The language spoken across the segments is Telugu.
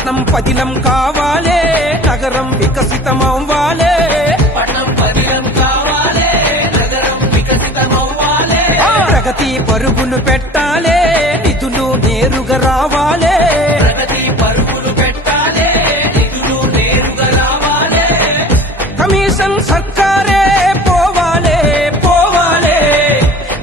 పట్నం పదిలం కావాలే, నగరం వికసితమవ్వాలే. ప్రగతి పరుగులు పెట్టాలే, నిధులు నేరుగా రావాలే. కమిషన్ సర్కారే పోవాలే పోవాలే,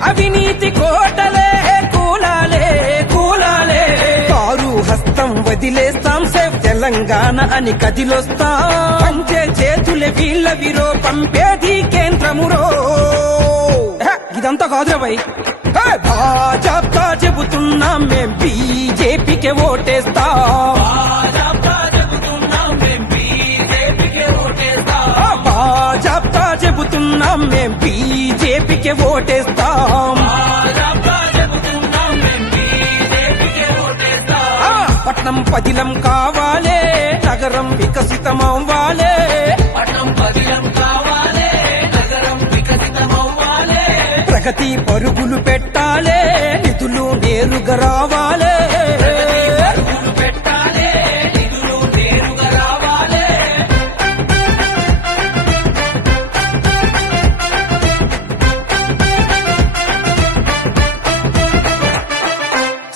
అవినీతి కోటలే కూలాలే కూలాలే. కారు హస్తం వదిలేస్తాం, సేఫ్ తెలంగాణ అని కదిలొస్తాం. పంచే చేతులే వీళ్ళ విరో, పంపేది కేంద్రమురో. ఇదంతా కాదురా భయ్, భాజపా చెబుతున్నాం మేం బీజేపీకే ఓటేస్తాం. భాజపా చెబుతున్నాం మేం బీజేపీకే ఓటేస్తాం. పట్నం పదిలం కావాలే, నగరం వికసితమవ్వాలే. ప్రగతి పరుగులు పెట్టాలే, నిధులు నేరుగా రావాలే.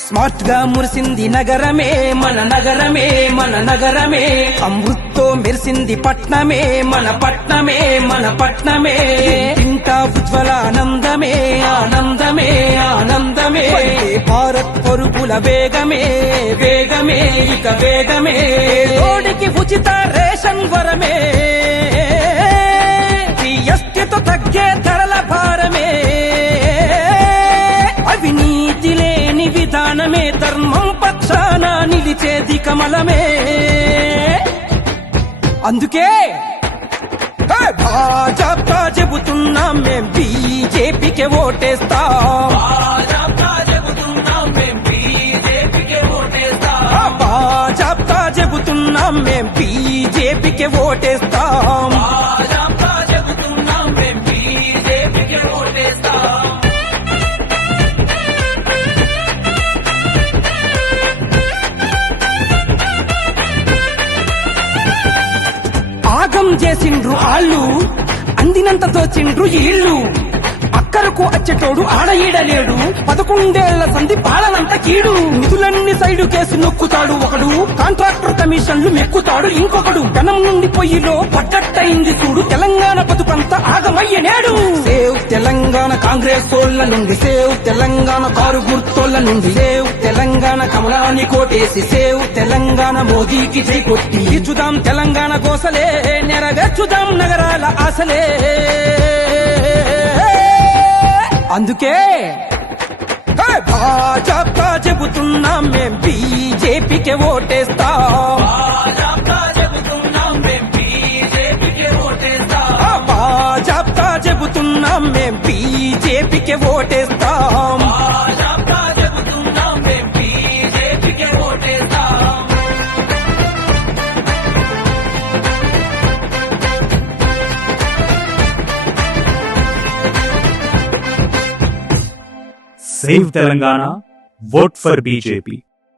స్మార్ట్ గా మురిసింది నగరమే, మన నగరమే మన నగరమే. అమృత్తో మెరిసింది పట్నమే, మన పట్నమే మన పట్నమే. ఇంటా ఉజ్వలానందమే, ఆనందమే ఆనందమే. భారత్ పరుగుల వేగమే వేగమే ఇక వేగమే. రోడ్డుకి ఉచిత రేషన్ వరమే, జీఎస్టీతో తగ్గే ధరల భారమే. అవినీతి లేని విధానమే, ధర్మం పక్షాన నిలిచేది కమలమే. అందుకే భాజపా చెబుతున్నాం మేం బీజేపీకే ఓటేస్తాం. భాజపా చెబుతున్నాం మేం బీజేపీకే ఓటేస్తాం. ఆగం చేసిండ్రు ఆళ్ళు, అందినంత దోచిండ్రు ఈళ్ళు. అక్కరకు అచ్చటోడు ఆడ ఈడలేడు, 11 సంధి పాలనంత కీడు. నిధులన్నీ సైడు కేసు నొక్కుతాడు ఒకడు, కాంట్రాక్టర్ కమిషన్లు మెక్కుతాడు ఇంకొకడు. జనం నుండి పొయ్యిలో పడ్డట్టయింది చూడు, తెలంగాణ బతుకంతా ఆగమయ్యనేడు. సేవ్ తెలంగాణ కాంగ్రెస్ తోళ్ల నుండి, సేవ్ తెలంగాణ కారు గుర్తోళ్ల నుండి, సేవ్ తెలంగాణ కమలాన్ని కోటేసి, సేవ్ తెలంగాణ మోదీకి జై కొట్టి. ఇచ్చుదాం తెలంగాణ కోసలే, నెరవేర్చుదాం నగరాల ఆశలే. అందుకే భాజపా చెబుతున్నాం మేం బీజేపీకే ఓటేస్తాం. భాజపా చెబుతున్నాం మేం బీజేపీకే ఓటేస్తాం. Save Telangana, vote for BJP.